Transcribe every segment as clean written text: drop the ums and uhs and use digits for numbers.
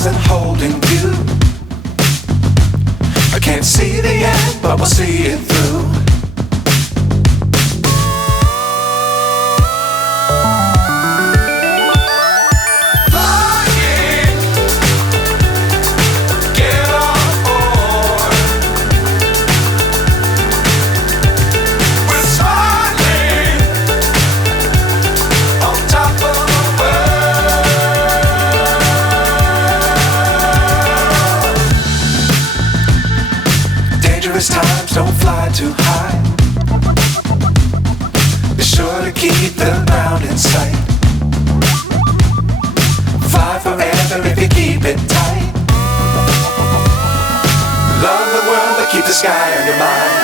stars and holding you. I can't see the end, but we'll see it through. Times don't fly too high. Be sure to keep the ground in sight. Fly forever if you keep it tight. Love the world but keep the sky on your mind.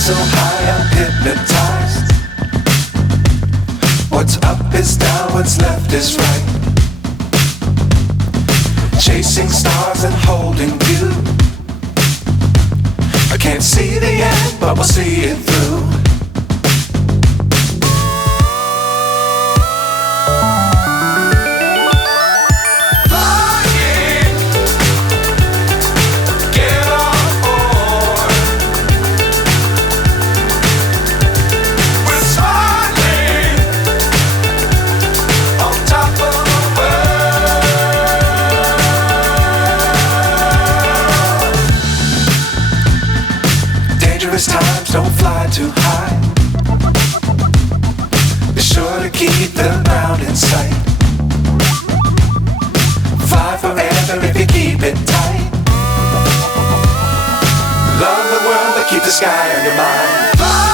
So high I'm hypnotized. What's up is down, what's left is right. Chasing stars and holding you. I can't see the end, but we'll see it through. Times don't fly too high. Be sure to keep the ground in sight. Fly forever if you keep it tight. Love the world but keep the sky on your mind.